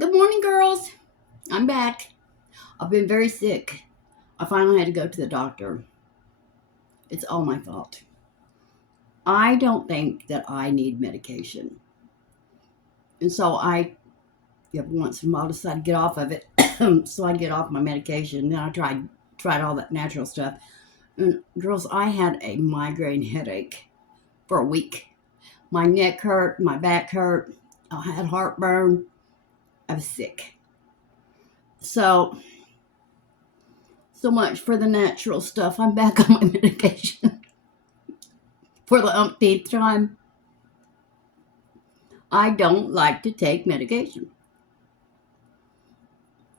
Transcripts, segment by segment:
Good morning, girls. I'm back. I've been very sick. I finally had to go to the doctor. It's all my fault. I don't think that I need medication. And so every once in a while, decide to get off of it. So I get off my medication. Then I tried all that natural stuff. And girls, I had a migraine headache for a week. My neck hurt, my back hurt. I had heartburn. I was sick. So much for the natural stuff. I'm back on my medication for the umpteenth time. I don't like to take medication.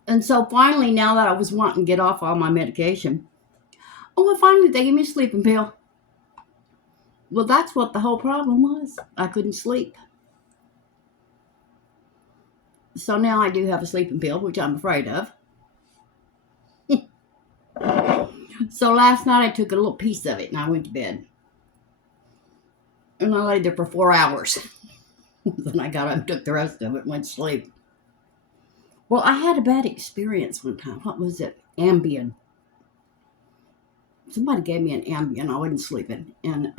And so finally, now that I was wanting to get off all my medication, finally they gave me a sleeping pill. Well, that's what the whole problem was. I couldn't sleep. So now I do have a sleeping pill, which I'm afraid of. So last night I took a little piece of it and I went to bed. And I laid there for 4 hours. Then I got up and took the rest of it and went to sleep. Well, I had a bad experience one time. What was it? Ambien. Somebody gave me an Ambien. I wasn't sleeping. And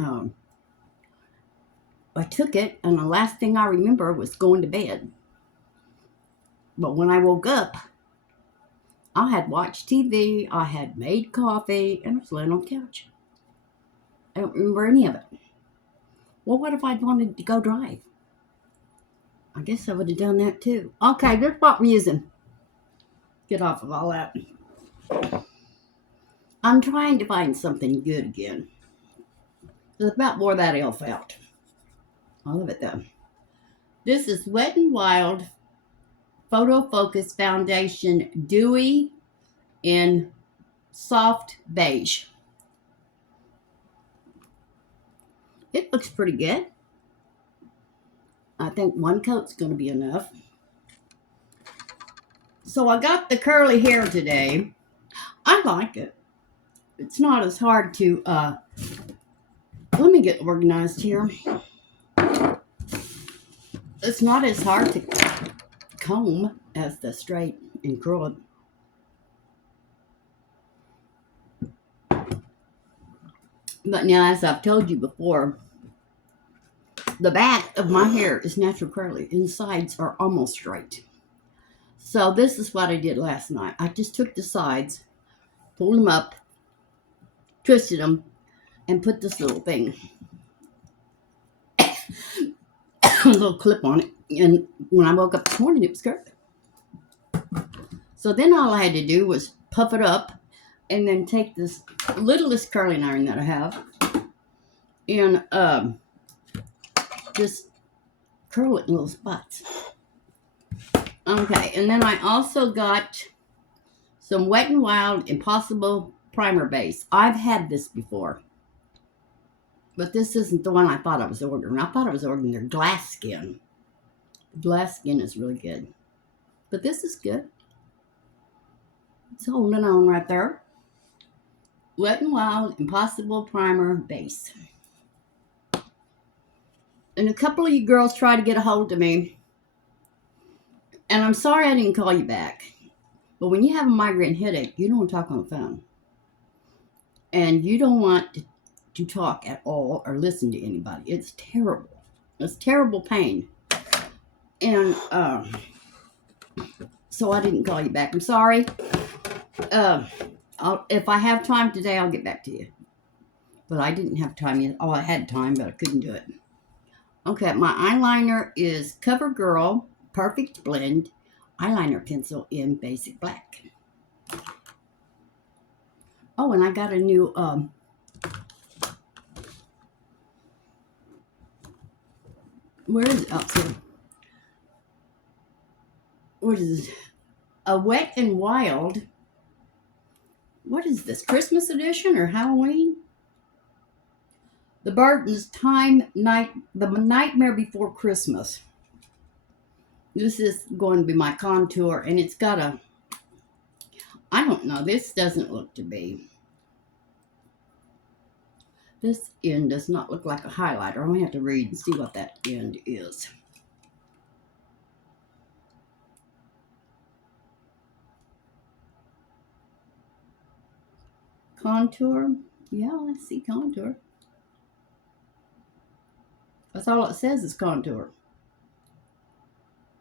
I took it, and the last thing I remember was going to bed. But when I woke up, I had watched TV, I had made coffee, and I was laying on the couch. I don't remember any of it. Well, what if I'd wanted to go drive? I guess I would have done that too. Okay, that's what we're using. Get off of all that. I'm trying to find something good again. It's about more that ill felt. I love it though. This is Wet n Wild Photo Focus Foundation Dewy in soft beige. It looks pretty good. I think one coat's going to be enough. So I got the curly hair today. I like it. It's not as hard to, let me get organized here. It's not as hard to comb as the straight and curl it. But now, as I've told you before, the back of my hair is natural curly and the sides are almost straight. So this is what I did last night. I just took the sides, pulled them up, twisted them, and put this little thing, a little clip on it. And when I woke up this morning, it was curly. So then all I had to do was puff it up and then take this littlest curling iron that I have and just curl it in little spots. Okay, and then I also got some Wet n Wild Impossible Primer Base. I've had this before, but this isn't the one I thought I was ordering. I thought I was ordering their glass skin. Glass skin is really good, but this is good. It's holding on right there. Wet n Wild Impossible Primer Base. And a couple of you girls tried to get a hold of me. And I'm sorry I didn't call you back. But when you have a migraine headache, you don't want to talk on the phone. And you don't want to talk at all or listen to anybody. It's terrible. It's terrible pain. And so I didn't call you back. I'm sorry. If I have time today, I'll get back to you. But I didn't have time yet. Oh, I had time, but I couldn't do it. Okay, my eyeliner is Covergirl Perfect Blend eyeliner pencil in basic black. Oh, and I got a new where is it? Oh, so, what is this? A Wet n Wild. What is this? Christmas edition or Halloween? The Burton's The Nightmare Before Christmas. This is going to be my contour, and it's got I don't know, this doesn't look to be. This end does not look like a highlighter. I'm going to have to read and see what that end is. Contour. Yeah, I see contour. That's all it says is contour.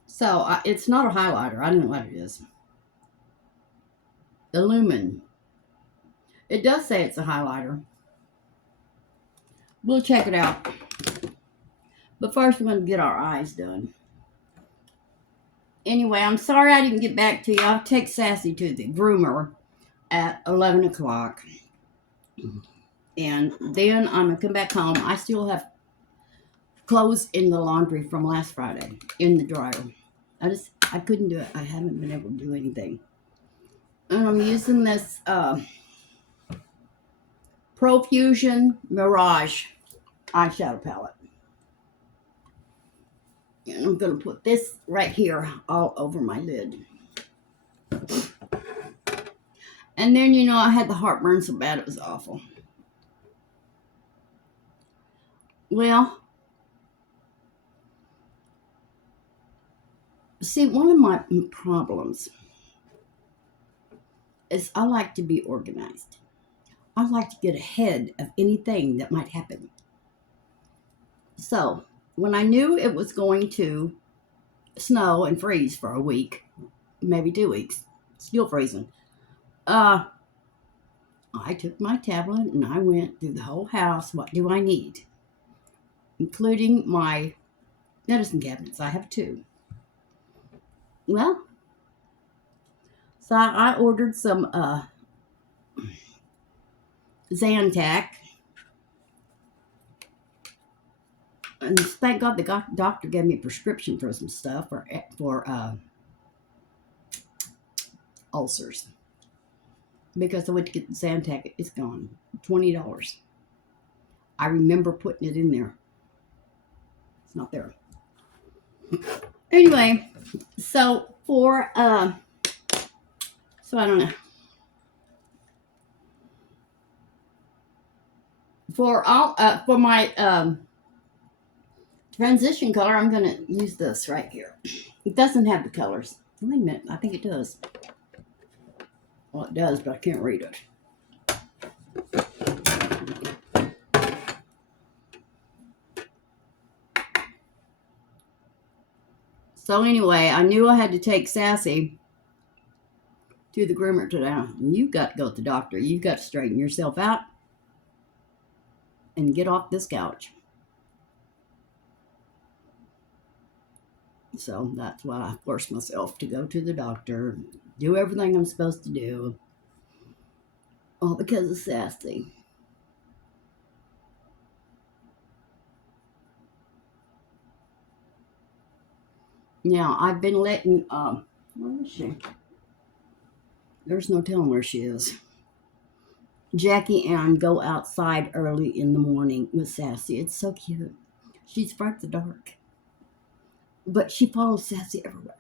So it's not a highlighter. I don't know what it is. Illumin. It does say it's a highlighter. We'll check it out. But first, we're going to get our eyes done. Anyway, I'm sorry I didn't get back to you. I'll take Sassy to the groomer at 11 o'clock. And then I'm going to come back home. I still have clothes in the laundry from last Friday in the dryer. I couldn't do it. I haven't been able to do anything. And I'm using this Profusion Mirage eyeshadow palette. And I'm going to put this right here all over my lid. And then, you know, I had the heartburn so bad it was awful. Well, see, one of my problems is I like to be organized. I like to get ahead of anything that might happen. So, when I knew it was going to snow and freeze for a week, maybe 2 weeks, still freezing, I took my tablet and I went through the whole house. What do I need? Including my medicine cabinets. I have 2. Well, so I ordered some Zantac. And thank God the doctor gave me a prescription for some stuff for ulcers. Because I went to get the Zantac, it's gone. $20. I remember putting it in there. It's not there. Anyway, so for so I don't know. For my transition color, I'm gonna use this right here. It doesn't have the colors. Wait a minute, I think it does. Well, it does, but I can't read it. So anyway, I knew I had to take Sassy to the groomer today. You've got to go to the doctor. You've got to straighten yourself out and get off this couch. So that's why I forced myself to go to the doctor, do everything I'm supposed to do, all because of Sassy. Now, I've been letting, where is she? There's no telling where she is. Jackie Ann go outside early in the morning with Sassy. It's so cute. She's afraid of the dark. But she follows Sassy everywhere.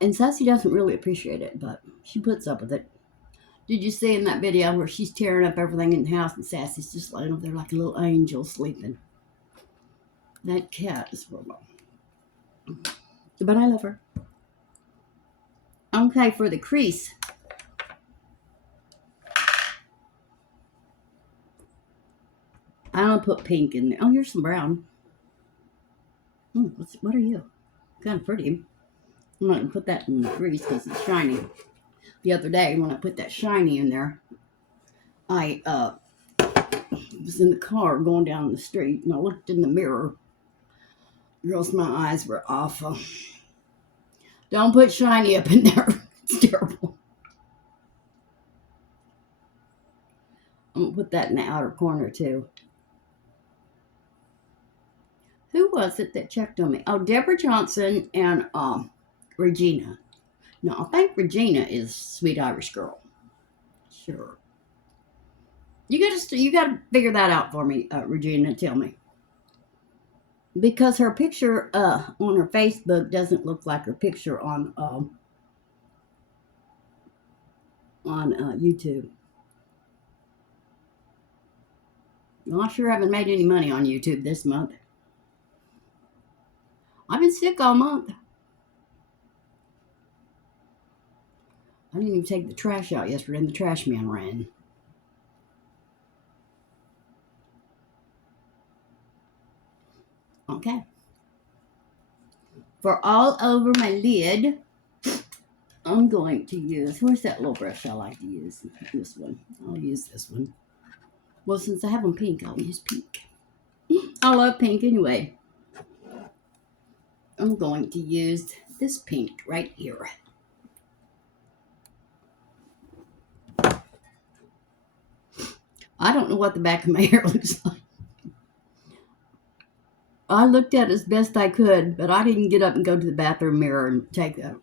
And Sassy doesn't really appreciate it, but she puts up with it. Did you see in that video where she's tearing up everything in the house and Sassy's just laying over there like a little angel sleeping? That cat is horrible. But I love her. Okay, for the crease. I'm going to put pink in there. Oh, here's some brown. What are you? Kind of pretty. I'm not going to put that in the crease because it's shiny. The other day when I put that shiny in there, I was in the car going down the street and I looked in the mirror. Girls, my eyes were awful. Don't put shiny up in there. It's terrible. I'm going to put that in the outer corner too. Who was it that checked on me? Oh, Deborah Johnson and Regina. No, I think Regina is Sweet Irish Girl. Sure. You got to figure that out for me, Regina. Tell me, because her picture on her Facebook doesn't look like her picture on YouTube. Well, I sure haven't made any money on YouTube this month. I've been sick all month. I didn't even take the trash out yesterday, and the trash man ran. Okay. For all over my lid, I'm going to use, where's that little brush I like to use? This one. I'll use this one. Well, since I have them pink, I'll use pink. I love pink anyway. I'm going to use this pink right here. I don't know what the back of my hair looks like. I looked at it as best I could, but I didn't get up and go to the bathroom mirror and take that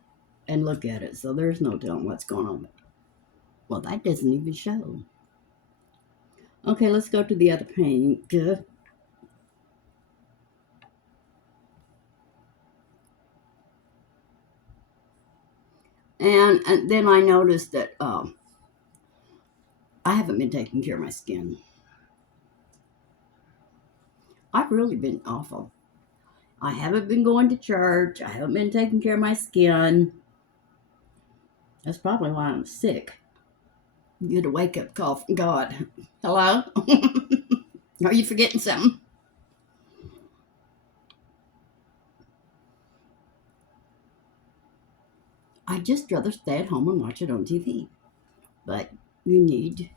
and look at it. So there's no telling what's going on. Well, that doesn't even show. Okay, let's go to the other pink. And then I noticed that I haven't been taking care of my skin. I've really been awful. I haven't been going to church. I haven't been taking care of my skin. That's probably why I'm sick. Get a wake-up call from God. Hello? Are you forgetting something? I'd just rather stay at home and watch it on TV. But you need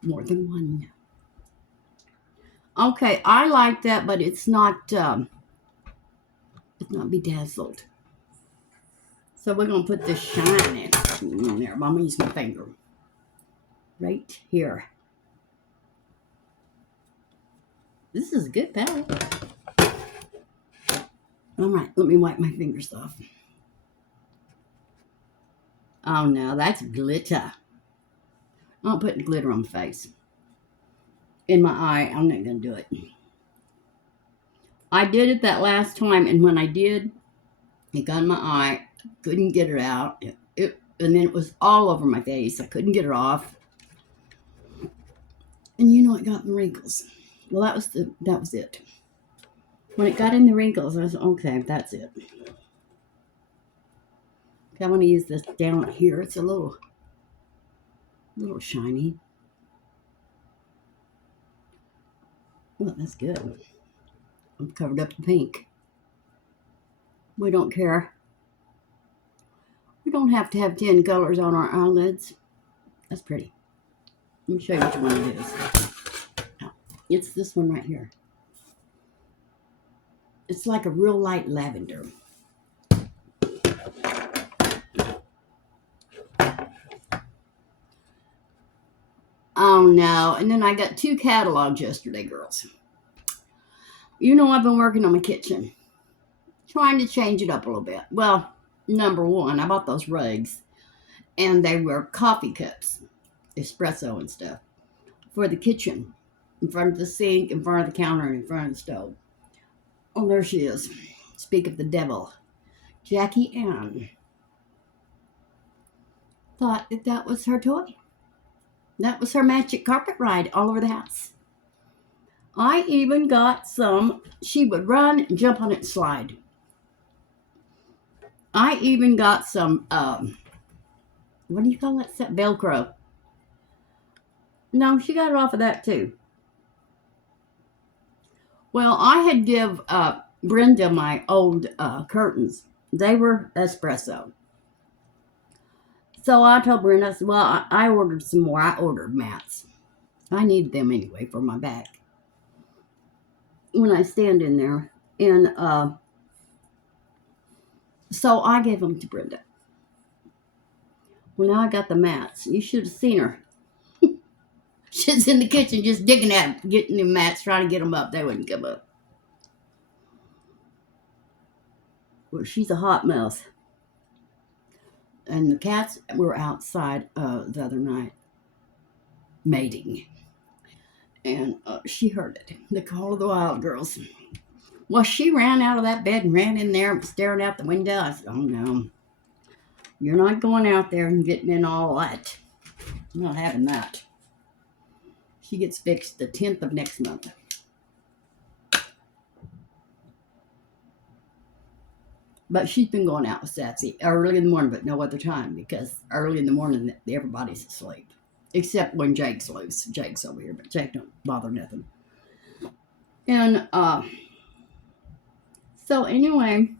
more than one. Okay, I like that, but it's not bedazzled. So we're going to put this shine in there. I'm going to use my finger. Right here. This is a good palette. All right, let me wipe my fingers off. Oh, no, that's glitter. I'm putting glitter on my face. In my eye, I'm not going to do it. I did it that last time, and when I did, it got in my eye. Couldn't get it out. And then it was all over my face. I couldn't get it off. And you know, it got in the wrinkles. Well, that was it. When it got in the wrinkles, I was okay. That's it. Okay, I want to use this down here. It's a little shiny. Well, that's good. I've covered up the pink. We don't care. We don't have to have 10 colors on our eyelids. That's pretty. Let me show you which one it is. It's this one right here. It's like a real light lavender. Oh no. And then I got 2 catalogs yesterday, girls. You know, I've been working on my kitchen, trying to change it up a little bit. Well, number one, I bought those rugs, and they were coffee cups, espresso and stuff, for the kitchen, in front of the sink, in front of the counter, and in front of the stove. Oh, there she is. Speak of the devil. Jackie Ann thought that was her toy. That was her magic carpet ride all over the house. I even got some. She would run and jump on it and slide. I even got some, what do you call that stuff? Velcro. No, she got it off of that too. Well, I had give Brenda my old curtains. They were espresso. So I told Brenda, I said, well, I ordered some more. I ordered mats. I needed them anyway for my back when I stand in there. And so I gave them to Brenda. Well, now I got the mats. You should have seen her. She's in the kitchen just digging at them, getting the mats, trying to get them up. They wouldn't come up. Well, she's a hot mess. And the cats were outside the other night mating. And she heard it. The call of the wild girls. Well, she ran out of that bed and ran in there staring out the window. I said, oh, no. You're not going out there and getting in all that. I'm not having that. She gets fixed the 10th of next month. But she's been going out with Sassy early in the morning, but no other time because early in the morning everybody's asleep. Except when Jake's loose. Jake's over here, but Jake don't bother nothing. And so anyway,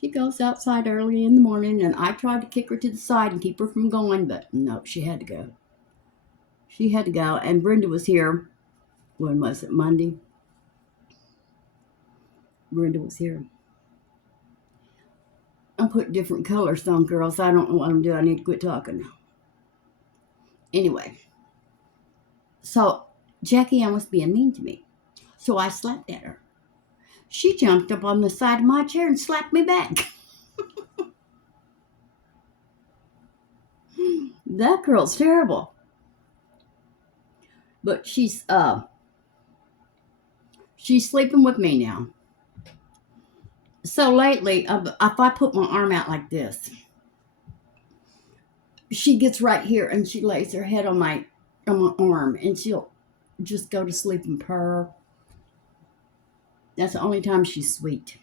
she goes outside early in the morning, and I tried to kick her to the side and keep her from going, but no, she had to go. She had to go, and Brenda was here. When was it? Monday? Brenda was here. I'm putting different colors on, girls. I don't know what I'm doing. I need to quit talking now. Anyway, so Jackie Ann was being mean to me. So I slapped at her. She jumped up on the side of my chair and slapped me back. That girl's terrible. But she's sleeping with me now. So lately, if I put my arm out like this, she gets right here and she lays her head on my arm and she'll just go to sleep and purr. That's the only time she's sweet.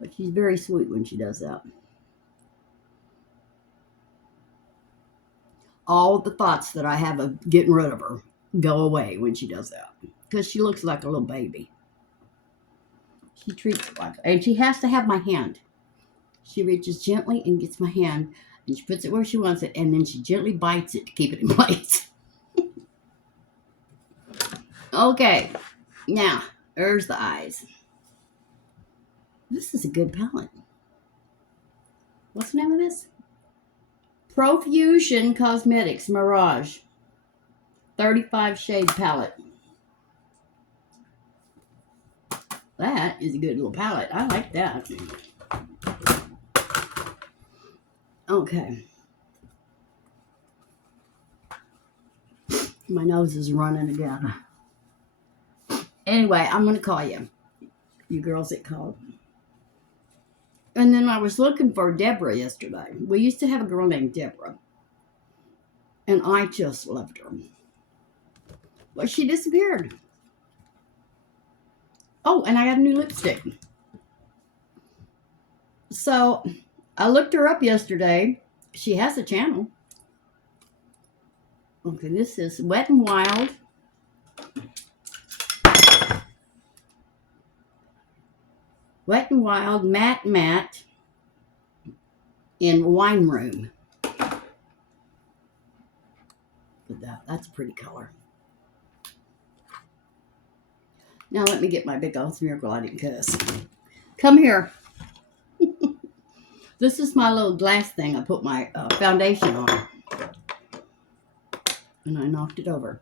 But she's very sweet when she does that. All the thoughts that I have of getting rid of her go away when she does that. Because she looks like a little baby. She treats it like, and she has to have my hand. She reaches gently and gets my hand, and she puts it where she wants it, and then she gently bites it to keep it in place. Okay, now, there's the eyes. This is a good palette. What's the name of this? Profusion Cosmetics Mirage 35 shade palette. That is a good little palette. I like that. Okay. My nose is running again. Anyway, I'm going to call you. You girls that called. And then I was looking for Deborah yesterday. We used to have a girl named Deborah. And I just loved her. But she disappeared. Oh, and I got a new lipstick. So I looked her up yesterday. She has a channel. Okay, this is Wet n Wild. Wet n Wild Matte in Wine Room. Look at that. That's a pretty color. Now let me get my big old miracle. I didn't cuss. Come here. This is my little glass thing. I put my foundation on. And I knocked it over.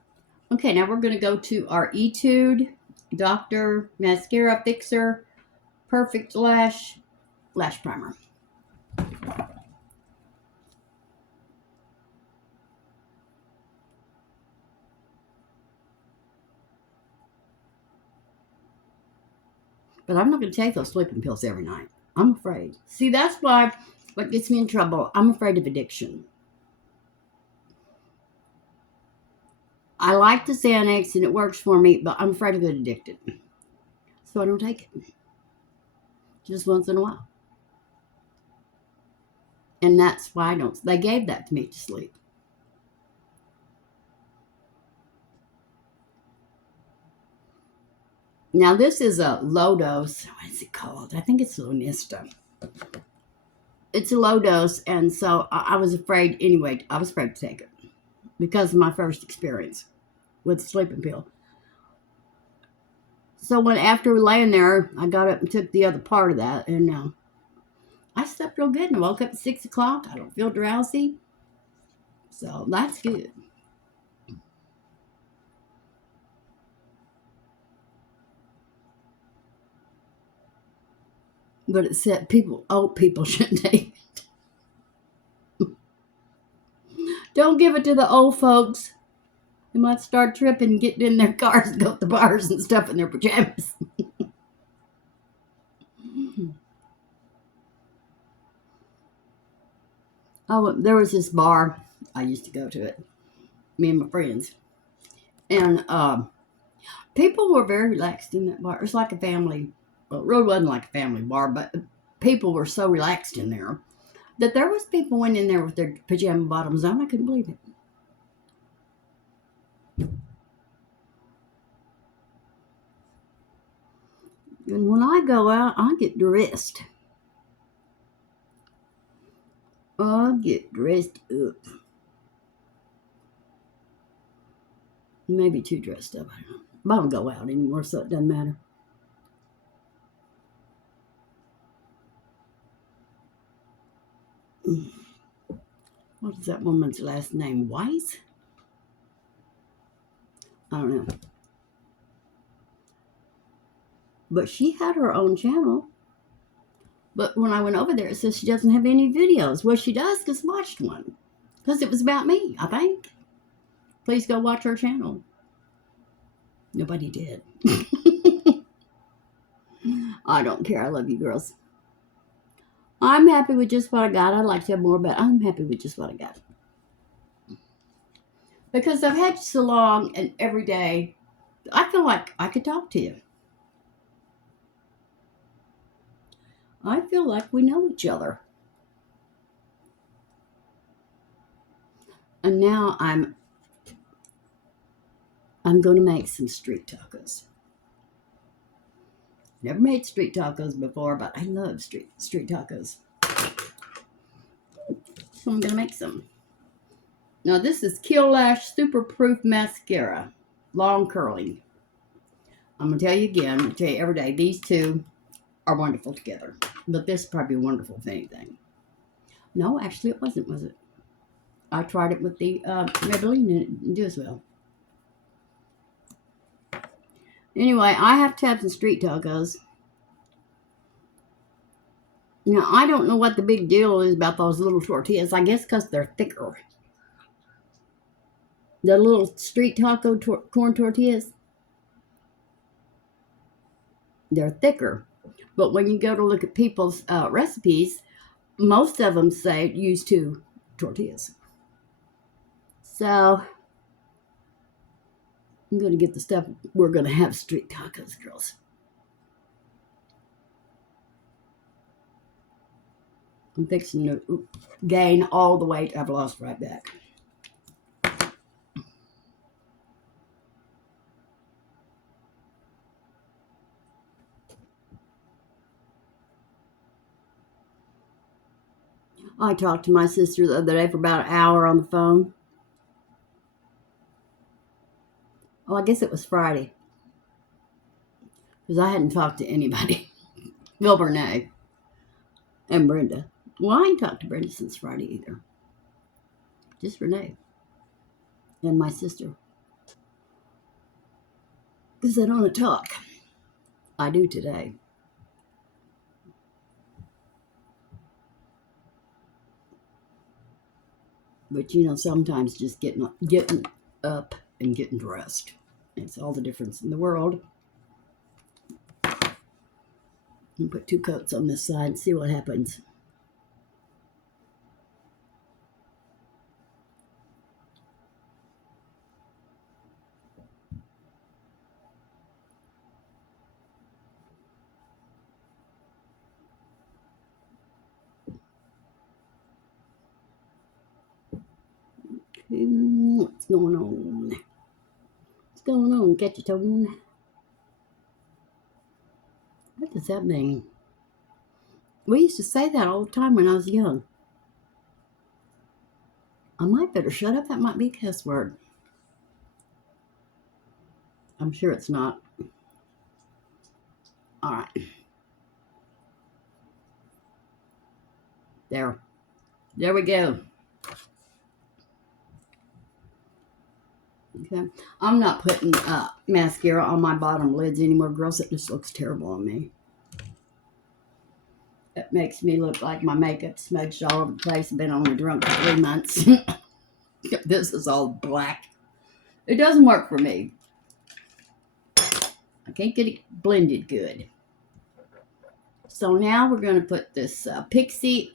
Okay, now we're going to go to our Etude Dr. Mascara Fixer Perfect Lash Primer. But I'm not going to take those sleeping pills every night. I'm afraid. See, that's why what gets me in trouble. I'm afraid of addiction. I like the Xanax and it works for me, but I'm afraid of getting addicted. So I don't take it. Just once in a while. And that's why I don't. They gave that to me to sleep. Now this is a low dose. What is it called? I think it's Lunista. It's a low dose, and so I was afraid. Anyway, I was afraid to take it because of my first experience with the sleeping pill. So when after laying there, I got up and took the other part of that, and I slept real good. And I woke up at 6 o'clock. I don't feel drowsy, so that's good. But it said old people shouldn't take it. Don't give it to the old folks. They might start tripping, getting in their cars and go to the bars and stuff in their pajamas. Oh, there was this bar. I used to go to it. Me and my friends. And People were very relaxed in that bar. It was like a family. Well, it really wasn't like a family bar, but people were so relaxed in there that there was people went in there with their pajama bottoms on. I couldn't believe it. And when I go out, I get dressed. I get dressed up. Maybe too dressed up. I don't know. But I don't go out anymore, so it doesn't matter. What is that woman's last name? Weiss? I don't know. But she had her own channel. But when I went over there, it says she doesn't have any videos. Well, she does because I watched one. Because it was about me, I think. Please go watch her channel. Nobody did. I don't care. I love you girls. I'm happy with just what I got. I'd like to have more, but I'm happy with just what I got. Because I've had you so long and every day, I feel like I could talk to you. I feel like we know each other. And now I'm going to make some street tacos. Never made street tacos before, but I love street tacos. So I'm going to make some. Now this is Lash Super Proof Mascara. Long curling. I'm going to tell you again, I tell you every day, these two are wonderful together. But this is probably wonderful if anything. No, actually it wasn't, was it? I tried it with the Maybelline and it didn't do as well. Anyway, I have to have some street tacos. Now, I don't know what the big deal is about those little tortillas. I guess because they're thicker. The little street taco corn tortillas, they're thicker. But when you go to look at people's recipes, most of them say use 2 tortillas. So, I'm going to get the stuff. We're going to have street tacos, girls. I'm fixing to gain all the weight I've lost right back. I talked to my sister the other day for about an hour on the phone. Oh, I guess it was Friday. Because I hadn't talked to anybody. Well, Renee and Brenda. Well, I ain't talked to Brenda since Friday either. Just Renee and my sister. Because I don't want to talk. I do today. But you know, sometimes just getting up and getting dressed. It's all the difference in the world. And put 2 coats on this side and see what happens. What's going on? What's going on, Ketchatone? What does that mean? We used to say that all the time when I was young. I might better shut up. That might be a cuss word. I'm sure it's not. All right. There we go. Okay. I'm not putting mascara on my bottom lids anymore, girls. It just looks terrible on me. It makes me look like my makeup smudged all over the place. I've been only drunk for 3 months. This is all black. It doesn't work for me. I can't get it blended good. So now we're going to put this Pixi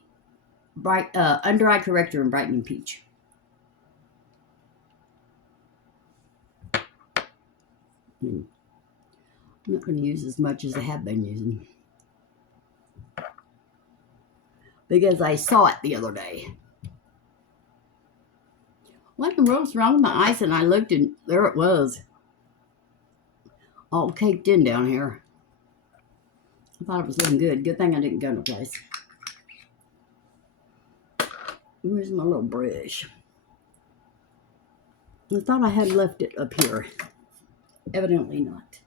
Undereye Corrector in Brightening Peach. I'm not going to use as much as I have been using, because I saw it the other day. What in the world's wrong with my eyes? And I looked, and there it was, all caked in down here. I thought it was looking good. Good thing I didn't go no place. Where's my little brush? I thought I had left it up here. Evidently not.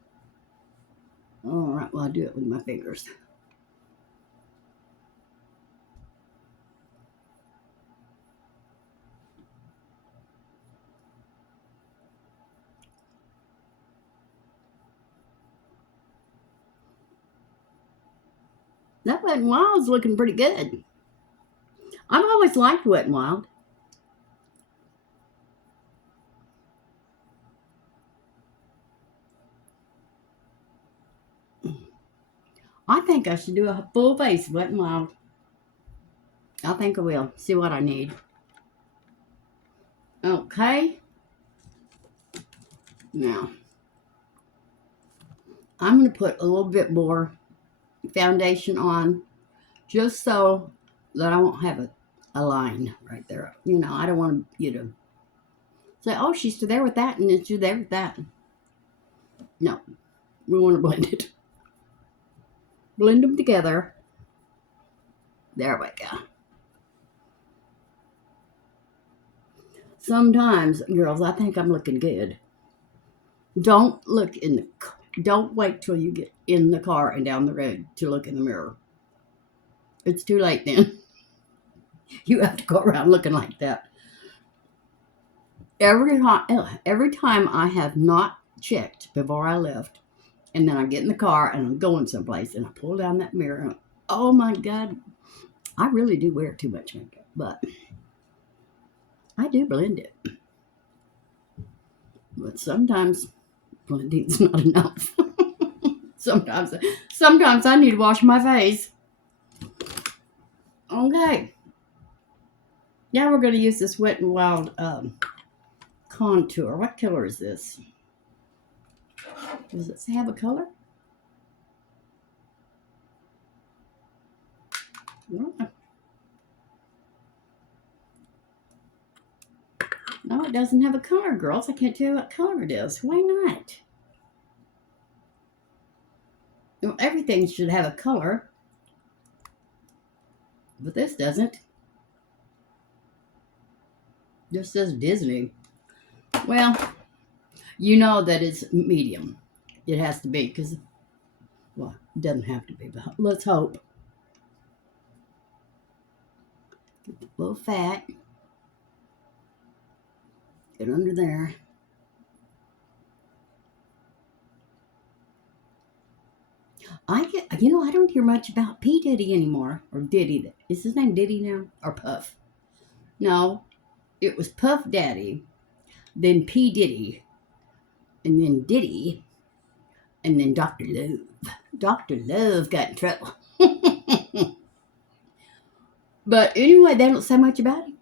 All right, well, I'll do it with my fingers. That Wet n Wild's looking pretty good. I've always liked Wet n Wild. I think I should do a full face of Wet n Wild. I think I will. See what I need. Okay. Now, I'm going to put a little bit more foundation on, just so that I won't have a line right there. You know, I don't want you to say, oh, she's there with that, and then she's there with that. No, we want to blend it. Blend them together. There we go. Sometimes, girls, I think I'm looking good. Don't look in the, don't wait till you get in the car and down the road to look in the mirror. It's too late then. You have to go around looking like that. Every time I have not checked before I left, and then I get in the car and I'm going someplace and I pull down that mirror and, oh my God, I really do wear too much makeup, but I do blend it. But sometimes blending's not enough. Sometimes I need to wash my face. Okay. Now we're going to use this Wet n Wild contour. What color is this? Does it have a color? No, it doesn't have a color, girls. I can't tell you what color it is. Why not? Well, everything should have a color, but this doesn't. Just says Disney. Well, you know that it's medium. It has to be, because, well, it doesn't have to be, but let's hope. Get a little fat. Get under there. I don't hear much about P. Diddy anymore, or Diddy. Is his name Diddy now, or Puff? No, it was Puff Daddy, then P. Diddy, and then Diddy, and then Dr. Love. Dr. Love got in trouble. But anyway, they don't say much about him.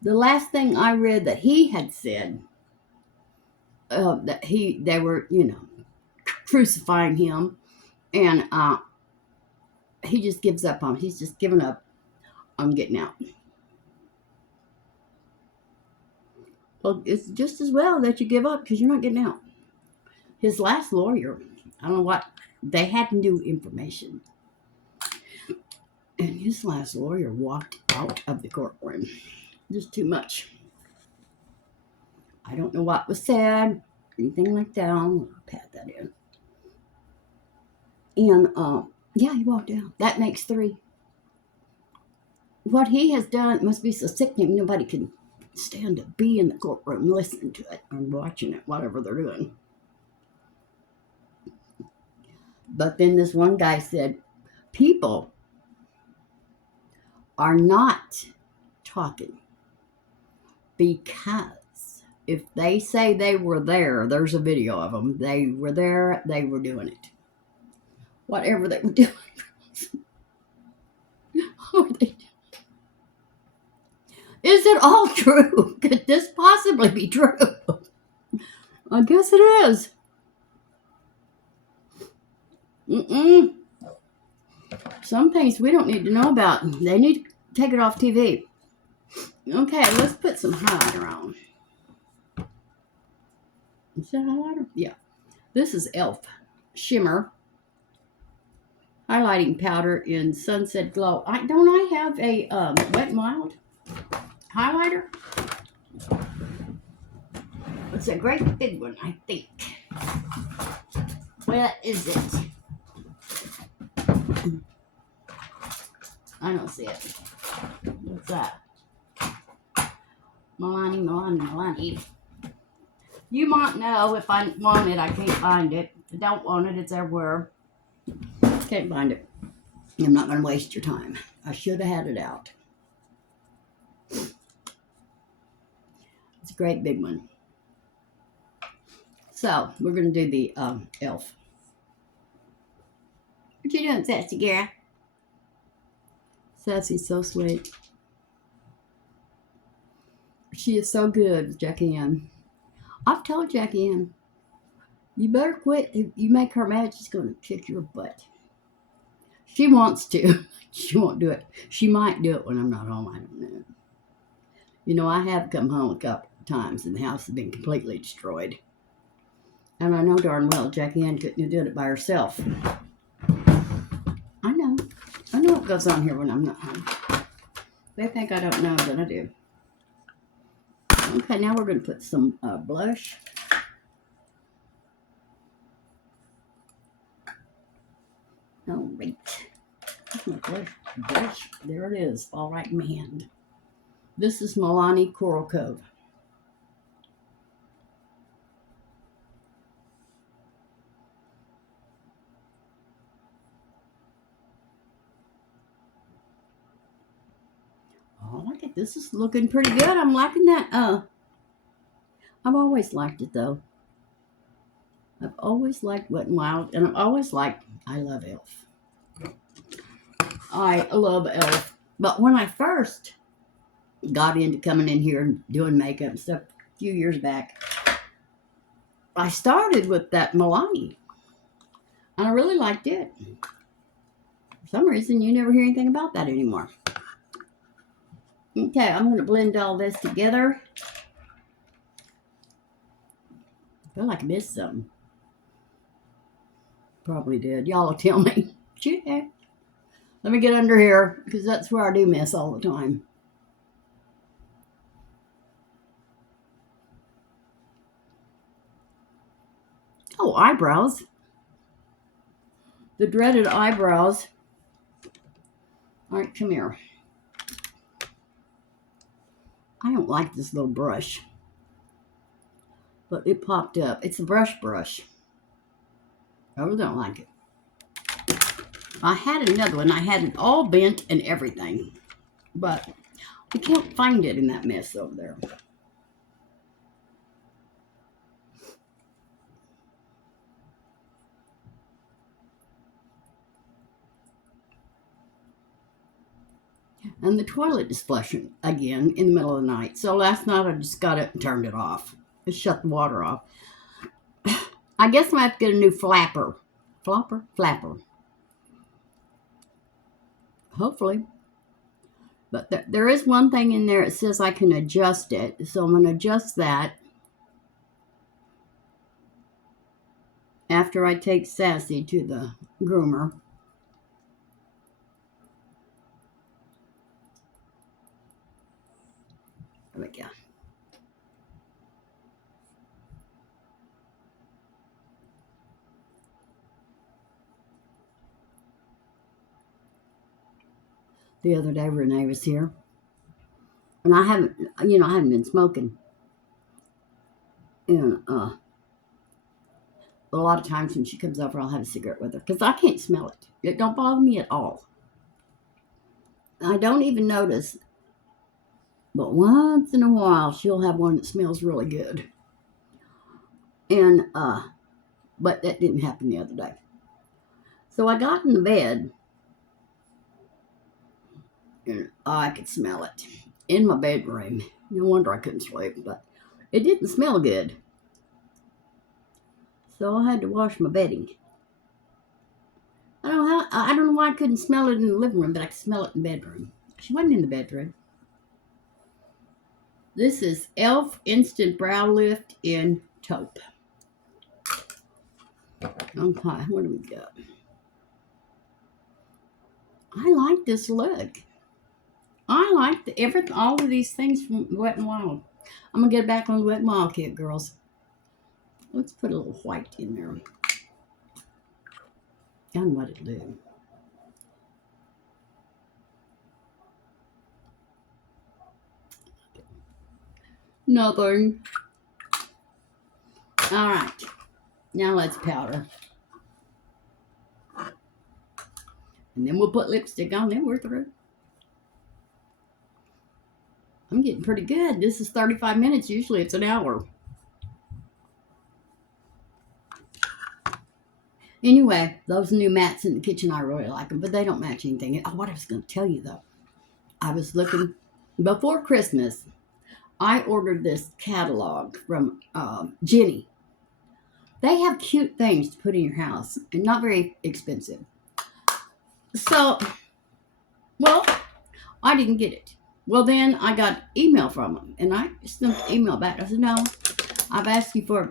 The last thing I read that he had said, that they were, crucifying him, and he just gives up on. He's just given up on getting out. Well, it's just as well that you give up, because you're not getting out. His last lawyer, I don't know what, they had new information, and his last lawyer walked out of the courtroom. Just too much. I don't know what was said, anything like that. I'll pat that in. And yeah, he walked out. That makes 3. What he has done must be so sickening. Nobody can stand to be in the courtroom listening to it or watching it, whatever they're doing. But then this one guy said, people are not talking because if they say they were there, there's a video of them. They were there. They were doing it. Whatever they were doing. What were they doing? Is it all true? Could this possibly be true? I guess it is. Mm-mm. Some things we don't need to know about. They need to take it off TV. Okay, let's put some highlighter on. Is that highlighter? Yeah. This is e.l.f. Shimmer highlighting powder in Sunset Glow. Don't I have a Wet n Wild highlighter? It's a great big one, I think. Where is it? I don't see it. What's that? Milani. You might know if I want it. I can't find it. If I don't want it, it's everywhere. Can't find it. I'm not going to waste your time. I should have had it out. It's a great big one. So, we're going to do the e.l.f. What you doing, Sassy girl? Sassy's so sweet. She is so good, Jackie Ann. I've told Jackie Ann, you better quit. If you make her mad, she's going to kick your butt. She wants to. She won't do it. She might do it when I'm not home. I don't know. You know, I have come home a couple of times and the house has been completely destroyed. And I know darn well Jackie Ann couldn't do it by herself. I know what goes on here when I'm not home. They think I don't know, but I do. Okay, now we're going to put some blush. All right. My blush. There it is. All right in my hand. This is Milani Coral Cove. Oh, look at this. Is looking pretty good. I'm liking that. I've always liked it though. I've always liked Wet n Wild, and I've always liked. I love e.l.f. I love e.l.f. But when I first got into coming in here and doing makeup and stuff a few years back, I started with that Milani, and I really liked it. For some reason, you never hear anything about that anymore. Okay, I'm going to blend all this together. I feel like I missed something. Probably did. Y'all will tell me. Shoot, let me get under here, because that's where I do miss all the time. Oh, eyebrows. The dreaded eyebrows. All right, come here. I don't like this little brush, but it popped up. It's a brush. I really don't like it. I had another one. I had it all bent and everything, but I can't find it in that mess over there. And the toilet is flushing again in the middle of the night. So last night I just got it and turned it off. I shut the water off. I guess I have to get a new flapper. Flapper. Hopefully. But there is one thing in there. It says I can adjust it. So I'm going to adjust that after I take Sassy to the groomer. There we go. The other day Renee was here. And I haven't been smoking. And a lot of times when she comes over, I'll have a cigarette with her because I can't smell it. It don't bother me at all. I don't even notice. But once in a while, she'll have one that smells really good. And, but that didn't happen the other day. So I got in the bed, and I could smell it in my bedroom. No wonder I couldn't sleep, but it didn't smell good. So I had to wash my bedding. I don't know why I couldn't smell it in the living room, but I could smell it in the bedroom. She wasn't in the bedroom. This is e.l.f. Instant Brow Lift in Taupe. Okay, what do we got? I like this look. I like all of these things from Wet n Wild. I'm gonna get back on the Wet n Wild kit, girls. Let's put a little white in there. And what it do? Nothing. All right. Now let's powder. And then we'll put lipstick on, then we're through. I'm getting pretty good. This is 35 minutes. Usually it's an hour. Anyway, those new mats in the kitchen, I really like them, but they don't match anything. Oh, what I was going to tell you, though. I was looking, before Christmas, I ordered this catalog from Jenny. They have cute things to put in your house and not very expensive. So, well, I didn't get it. Well, then I got email from them, and I sent the email back. I said, no, I've asked you for a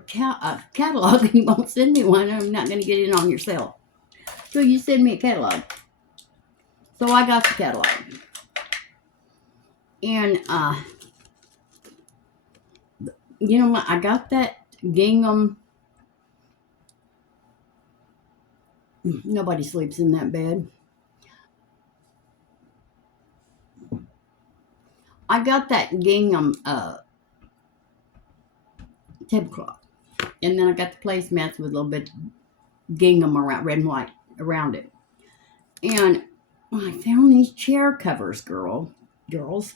catalog, and you won't send me one. I'm not going to get it on your sale. So you send me a catalog. So I got the catalog. And, you know what? I got that gingham. Nobody sleeps in that bed. I got that gingham tablecloth. And then I got the placemats with a little bit gingham around, red and white around it. And I found these chair covers, girls.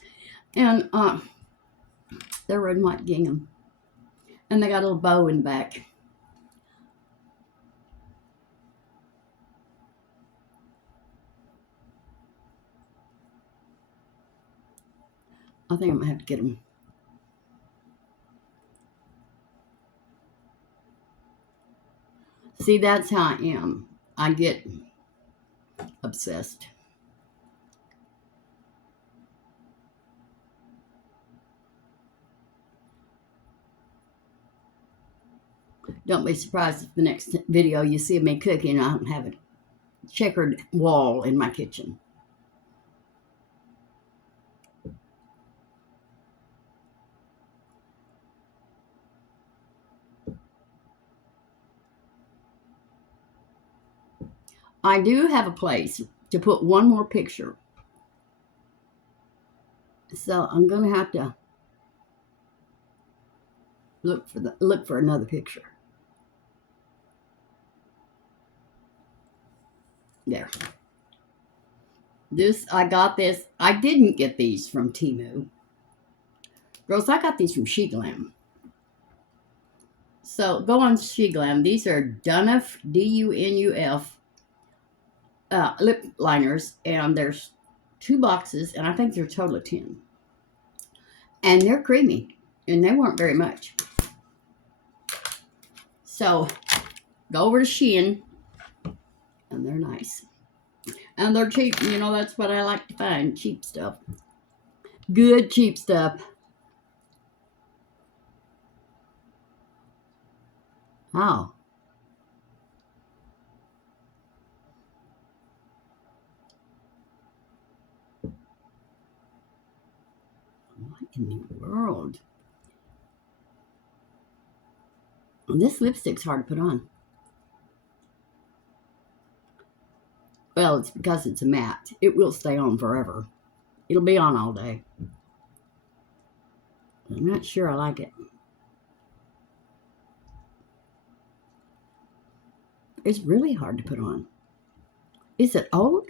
And they're red and white gingham. And they got a little bow in the back. I think I'm going to have to get them. See, that's how I am. I get obsessed. Don't be surprised if the next video you see me cooking, I don't have a checkered wall in my kitchen. I do have a place to put one more picture. So I'm going to have to look for another picture. There. I got this. I didn't get these from Temu. Girls, I got these from Sheglam. So go on Sheglam. These are Dunuf, Dunuf, lip liners. And there's 2 boxes. And I think they're a total of 10. And they're creamy. And they weren't very much. So go over to Shein. And they're nice. And they're cheap. You know, that's what I like to find. Cheap stuff. Good cheap stuff. Oh. What in the world? This lipstick's hard to put on. Well, it's because it's a matte. It will stay on forever. It'll be on all day. I'm not sure I like it. It's really hard to put on. Is it old?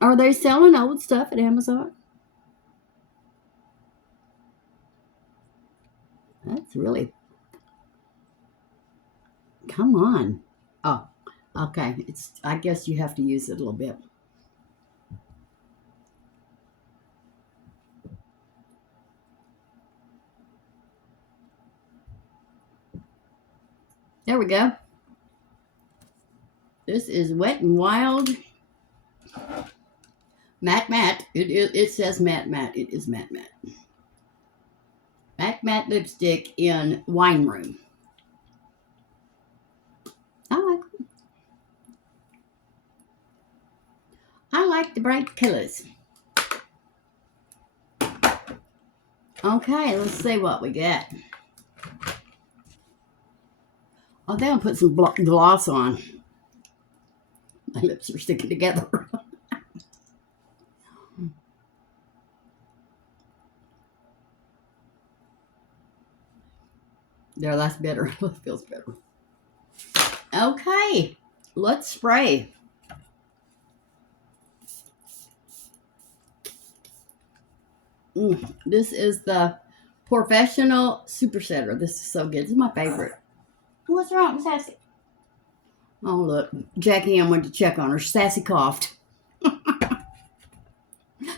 Are they selling old stuff at Amazon? That's really... Come on. Oh, okay. I guess you have to use it a little bit. There we go. This is Wet n Wild Matte Matte. It says matte matte. It is matte matte. Matte matte lipstick in Wine Room. I like the bright colors. Okay, let's see what we get. I think I'll put some gloss on. My lips are sticking together. There, that's better. That feels better. Okay, let's spray. This is the Professional Super Setter. This is so good. This is my favorite. What's wrong, Sassy? Oh, look. Jackie Ann went to check on her. Sassy coughed.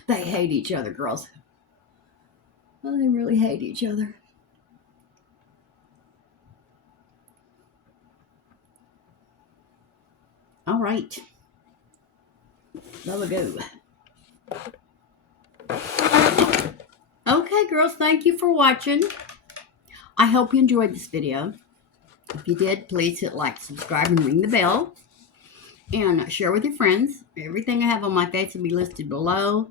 They hate each other, girls. Oh, they really hate each other. All right. There we go. Okay, girls, thank you for watching. I hope you enjoyed this video. If you did, please hit like, subscribe, and ring the bell. And share with your friends. Everything I have on my face will be listed below.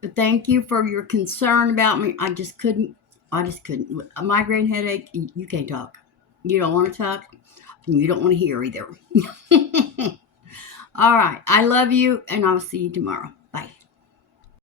But thank you for your concern about me. I just couldn't. A migraine headache, you can't talk. You don't want to talk, and you don't want to hear either. All right. I love you, and I'll see you tomorrow.